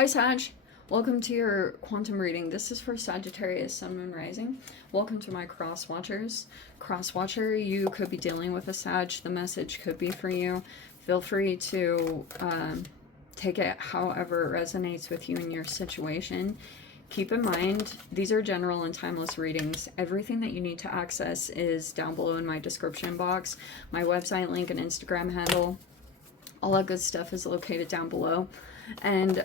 Hi Sag, welcome to your quantum reading. This is for Sagittarius, Sun, Moon, Rising. Welcome to my cross watchers. Cross watcher, you could be dealing with a Sag. The message could be for you. Feel free to take it however it resonates with you in your situation. Keep in mind, these are general and timeless readings. Everything that you need to access is down below in my description box. My website link and Instagram handle. All that good stuff is located down below. And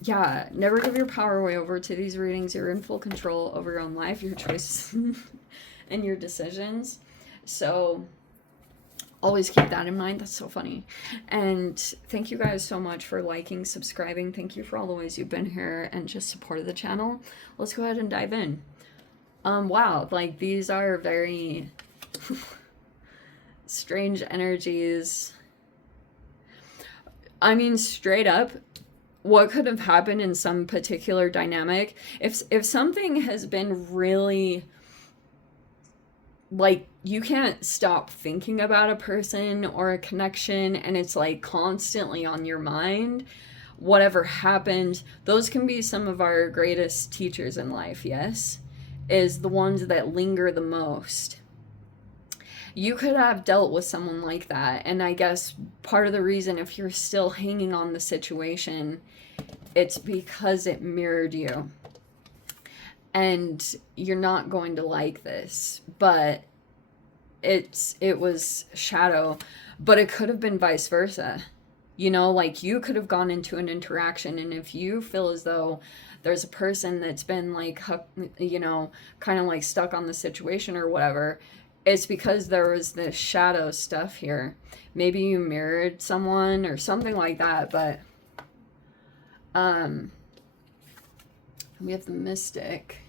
yeah, never give your power away over to these readings. You're in full control over your own life, your choices, and your decisions. So always keep that in mind. That's so funny. And thank you guys so much for liking, subscribing. Thank you for all the ways you've been here and just supported the channel. Let's go ahead and dive in. Wow, like these are very strange energies. I mean, straight up, what could have happened in some particular dynamic, if something has been really, like, you can't stop thinking about a person or a connection, and it's like constantly on your mind, whatever happened, those can be some of our greatest teachers in life, yes, is the ones that linger the most. You could have dealt with someone like that, and I guess part of the reason, if you're still hanging on the situation, it's because it mirrored you. And you're not going to like this, but it was shadow, but it could have been vice versa. You know, like you could have gone into an interaction, and if you feel as though there's a person that's been like, you know, kind of like stuck on the situation or whatever, it's because there was this shadow stuff here. Maybe you mirrored someone or something like that, but we have the Mystic.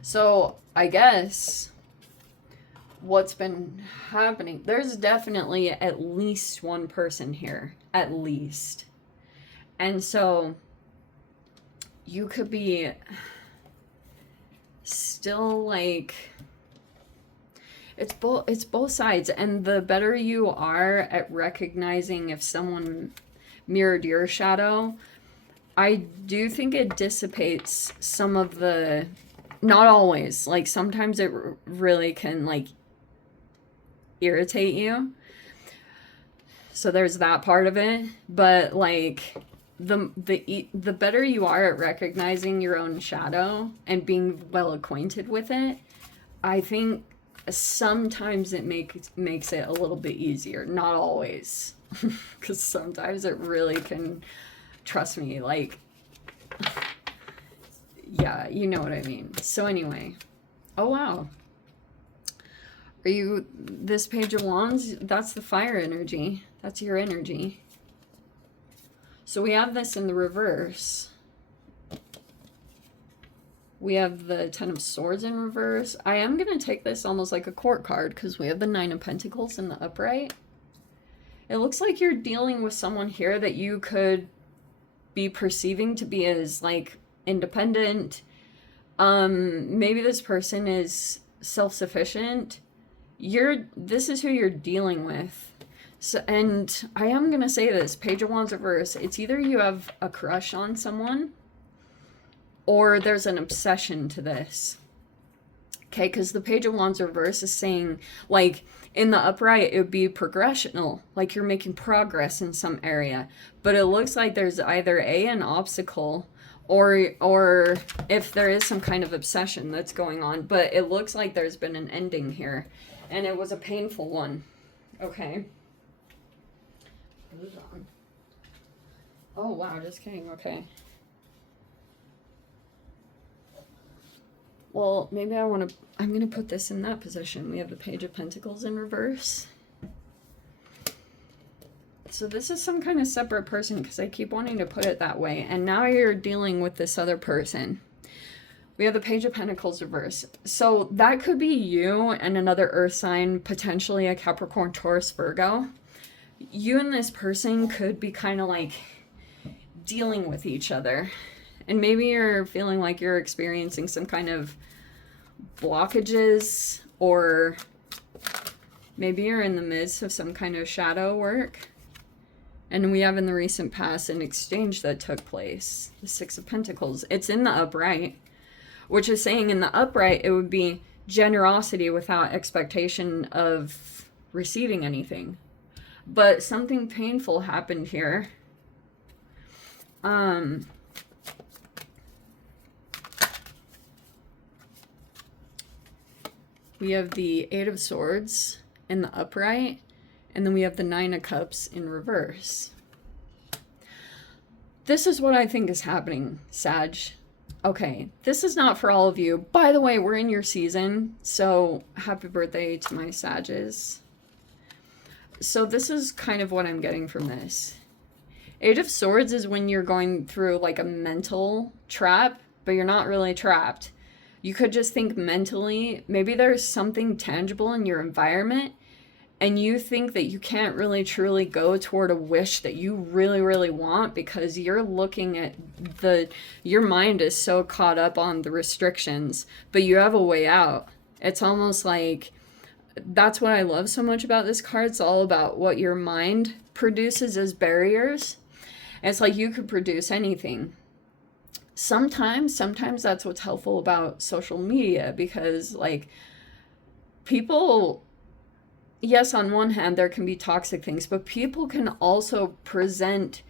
So I guess what's been happening, there's definitely at least one person here, at least. And so you could be still like, it's both sides. And the better you are at recognizing if someone mirrored your shadow, I do think it dissipates some of the, not always, like sometimes it really can like irritate you. So there's that part of it, but like the better you are at recognizing your own shadow and being well acquainted with it, I think sometimes it makes it a little bit easier. Not always, because sometimes it really can, trust me, like, yeah, you know what I mean. So anyway, oh wow, are you, this Page of Wands, that's the fire energy, that's your energy. So we have this in the reverse. We have the Ten of Swords in reverse. I am going to take this almost like a court card because we have the Nine of Pentacles in the upright. It looks like you're dealing with someone here that you could be perceiving to be as like independent. Maybe this person is self-sufficient. This is who you're dealing with. So, and I am going to say this, Page of Wands reverse, it's either you have a crush on someone or there's an obsession to this. Okay, because the Page of Wands reverse is saying, like, in the upright, it would be progressional, like you're making progress in some area. But it looks like there's either an obstacle or if there is some kind of obsession that's going on. But it looks like there's been an ending here, and it was a painful one. Okay. Oh wow, just kidding. Okay. Well, maybe I'm going to put this in that position. We have the Page of Pentacles in reverse. So this is some kind of separate person because I keep wanting to put it that way. And now you're dealing with this other person. We have the Page of Pentacles reverse. So that could be you and another earth sign, potentially a Capricorn, Taurus, Virgo. You and this person could be kind of like dealing with each other. And maybe you're feeling like you're experiencing some kind of blockages, or Maybe you're in the midst of some kind of shadow work. And we have in the recent past an exchange that took place. The Six of Pentacles. It's in the upright. Which is saying in the upright, it would be generosity without expectation of receiving anything. But something painful happened here. We have the Eight of Swords in the upright. And then we have the Nine of Cups in reverse. This is what I think is happening, Sag. Okay, this is not for all of you. By the way, we're in your season, so happy birthday to my Sages. So this is kind of what I'm getting from this. Eight of Swords is when you're going through like a mental trap, but you're not really trapped. You could just think mentally, maybe there's something tangible in your environment, and you think that you can't really truly go toward a wish that you really, really want because you're looking at your mind is so caught up on the restrictions, but you have a way out. It's almost like, that's what I love so much about this card. It's all about what your mind produces as barriers. And it's like you could produce anything. Sometimes that's what's helpful about social media, because like people, yes, on one hand, there can be toxic things, but people can also present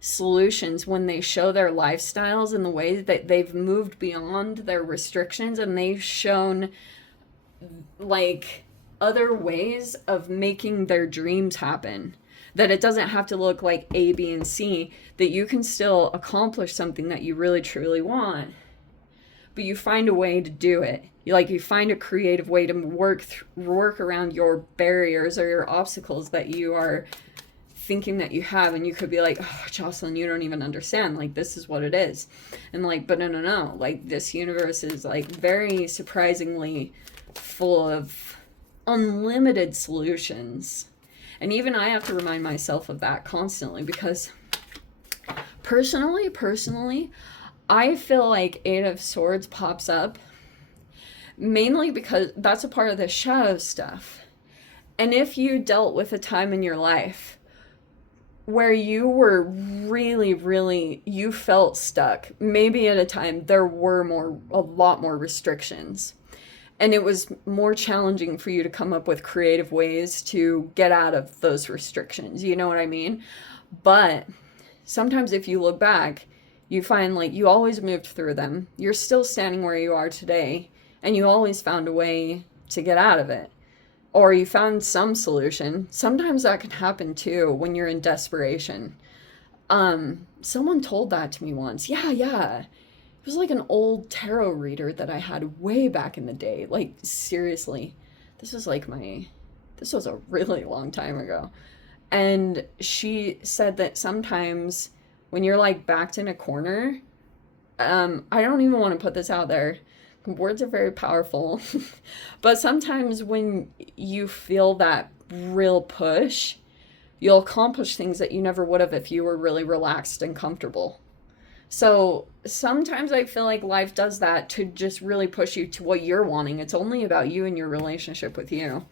solutions when they show their lifestyles in the ways that they've moved beyond their restrictions, and they've shown like other ways of making their dreams happen. That it doesn't have to look like A, B, and C, that you can still accomplish something that you really, truly want, but you find a way to do it. You find a creative way to work around your barriers or your obstacles that you are thinking that you have. And you could be like, oh, Jocelyn, you don't even understand. Like, this is what it is. And like, but no. Like, this universe is like very surprisingly full of unlimited solutions. And even I have to remind myself of that constantly, because personally, I feel like Eight of Swords pops up mainly because that's a part of the shadow stuff. And if you dealt with a time in your life where you were really, you felt stuck, maybe at a time there were a lot more restrictions, and it was more challenging for you to come up with creative ways to get out of those restrictions, you know what I mean? But sometimes if you look back, you find like you always moved through them. You're still standing where you are today, and you always found a way to get out of it. Or you found some solution. Sometimes that can happen too when you're in desperation. Someone told that to me once. Yeah. It was like an old tarot reader that I had way back in the day. Like, seriously. This was a really long time ago. And she said that sometimes when you're like backed in a corner, I don't even want to put this out there. Words are very powerful. But sometimes when you feel that real push, you'll accomplish things that you never would have if you were really relaxed and comfortable. So sometimes I feel like life does that to just really push you to what you're wanting. It's only about you and your relationship with you.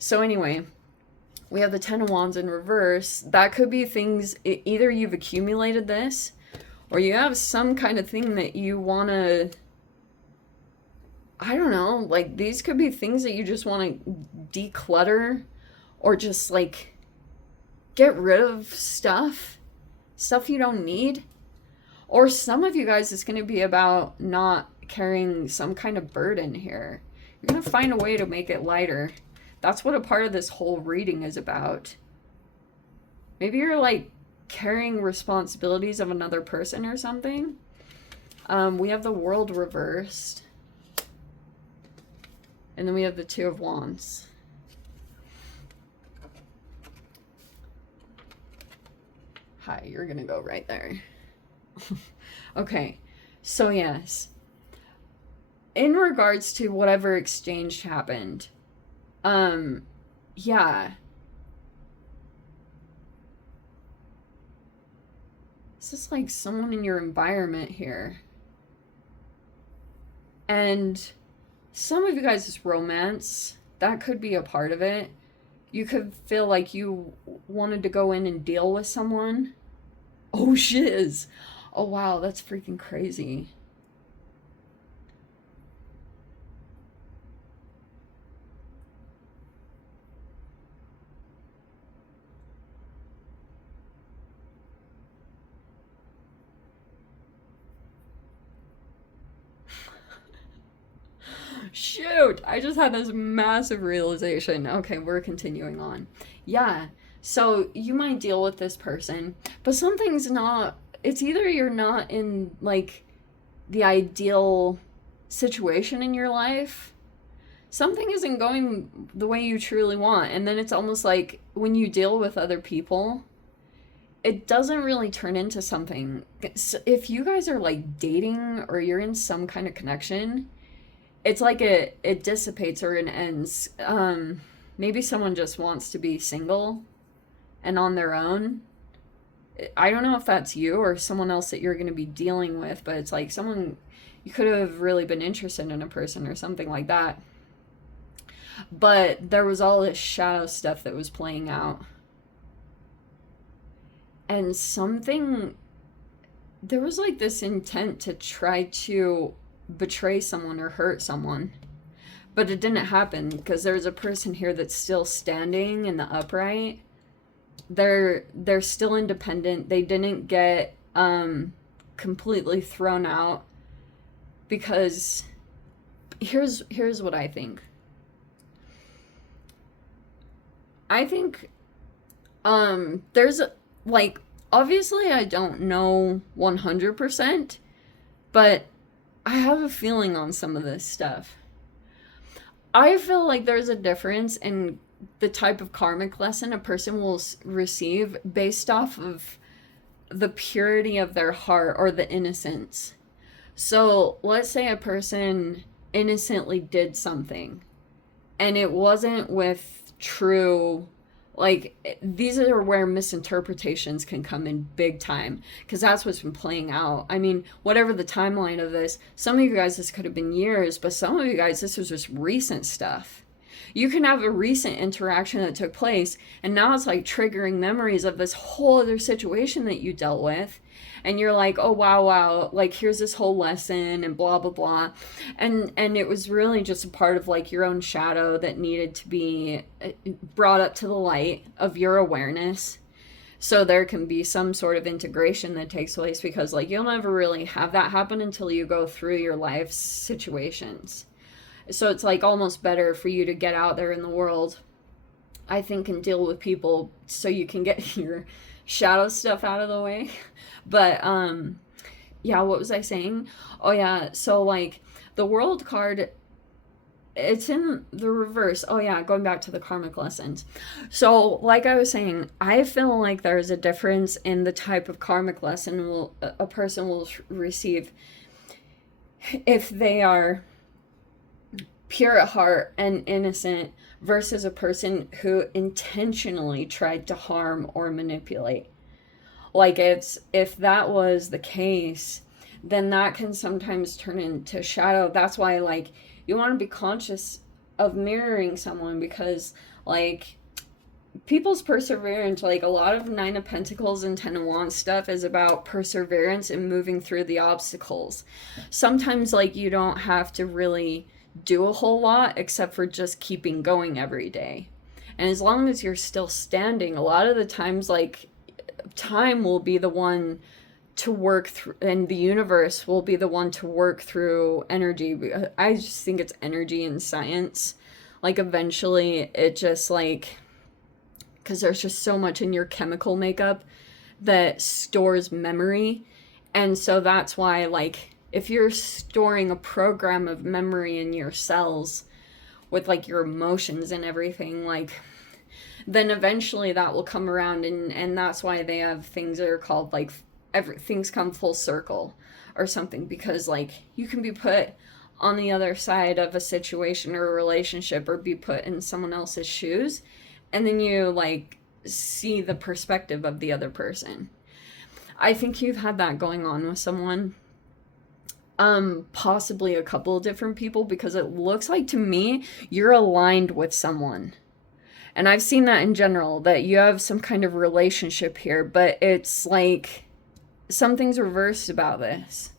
So anyway, we have the Ten of Wands in reverse. That could be things, either you've accumulated this, or you have some kind of thing that you want to, I don't know, like these could be things that you just want to declutter, or just like get rid of stuff you don't need. Or some of you guys, it's going to be about not carrying some kind of burden here. You're going to find a way to make it lighter. That's what a part of this whole reading is about. Maybe you're like carrying responsibilities of another person or something. We have the World reversed. And then we have the Two of Wands. Hi, you're going to go right there. Okay, so yes, in regards to whatever exchange happened, yeah, this is like someone in your environment here, and some of you guys' romance, that could be a part of it. You could feel like you wanted to go in and deal with someone. Oh, shiz. Oh, wow, that's freaking crazy. Shoot, I just had this massive realization. Okay, we're continuing on. Yeah, so you might deal with this person, but something's not, it's either you're not in like the ideal situation in your life, something isn't going the way you truly want, and then it's almost like when you deal with other people, it doesn't really turn into something. If you guys are like dating or you're in some kind of connection, it's like it dissipates or it ends. Maybe someone just wants to be single and on their own. I don't know if that's you or someone else that you're going to be dealing with, but it's like someone you could have really been interested in a person or something like that. But there was all this shadow stuff that was playing out. And something, there was like this intent to try to betray someone or hurt someone. But it didn't happen because there's a person here that's still standing in the upright. They're still independent. They didn't get completely thrown out because here's what I think. I think there's like obviously I don't know 100%, but I have a feeling on some of this stuff. I feel like there's a difference in the type of karmic lesson a person will receive based off of the purity of their heart or the innocence. So let's say a person innocently did something and it wasn't with true, like, these are where misinterpretations can come in big time because that's what's been playing out. I mean, whatever the timeline of this, some of you guys this could have been years, but some of you guys this was just recent stuff. You can have a recent interaction that took place and now it's like triggering memories of this whole other situation that you dealt with, and you're like, oh wow, like here's this whole lesson and blah blah blah, and it was really just a part of like your own shadow that needed to be brought up to the light of your awareness, so there can be some sort of integration that takes place, because like you'll never really have that happen until you go through your life situations. So it's like almost better for you to get out there in the world, I think, and deal with people so you can get your shadow stuff out of the way. But yeah, what was I saying? Oh yeah, so like the world card, it's in the reverse. Oh yeah, going back to the karmic lessons. So like I was saying, I feel like there's a difference in the type of karmic lesson a person will receive if they are pure at heart and innocent versus a person who intentionally tried to harm or manipulate. Like if that was the case, then that can sometimes turn into shadow. That's why like you want to be conscious of mirroring someone, because like people's perseverance, like a lot of Nine of Pentacles and Ten of Wands stuff is about perseverance and moving through the obstacles. Sometimes like you don't have to really do a whole lot except for just keeping going every day. And as long as you're still standing, a lot of the times like time will be the one to work through, and the universe will be the one to work through energy. I just think it's energy in science. Like eventually it just like, because there's just so much in your chemical makeup that stores memory. And so that's why like if you're storing a program of memory in your cells with like your emotions and everything, like then eventually that will come around, and that's why they have things that are called like things come full circle or something, because like you can be put on the other side of a situation or a relationship or be put in someone else's shoes, and then you like see the perspective of the other person. I think you've had that going on with someone, possibly a couple of different people, because it looks like to me you're aligned with someone. And I've seen that in general, that you have some kind of relationship here, but it's like something's reversed about this.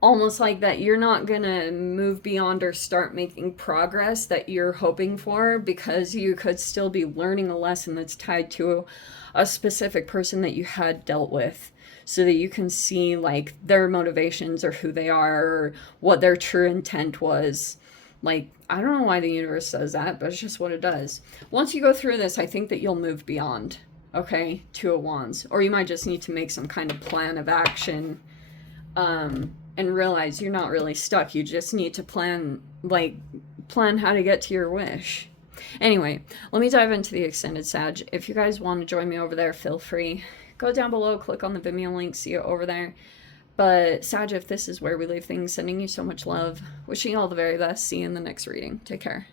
Almost like that you're not gonna move beyond or start making progress that you're hoping for, because you could still be learning a lesson that's tied to a specific person that you had dealt with, so that you can see like their motivations or who they are or what their true intent was. Like, I don't know why the universe does that, but it's just what it does. Once you go through this, I think that you'll move beyond, okay? Two of Wands. Or you might just need to make some kind of plan of action, and realize you're not really stuck. You just need to plan how to get to your wish. Anyway, let me dive into the extended Sag. If you guys want to join me over there, feel free. Go down below, click on the Vimeo link, see it over there. But Sag, if this is where we leave things, sending you so much love. Wishing you all the very best. See you in the next reading. Take care.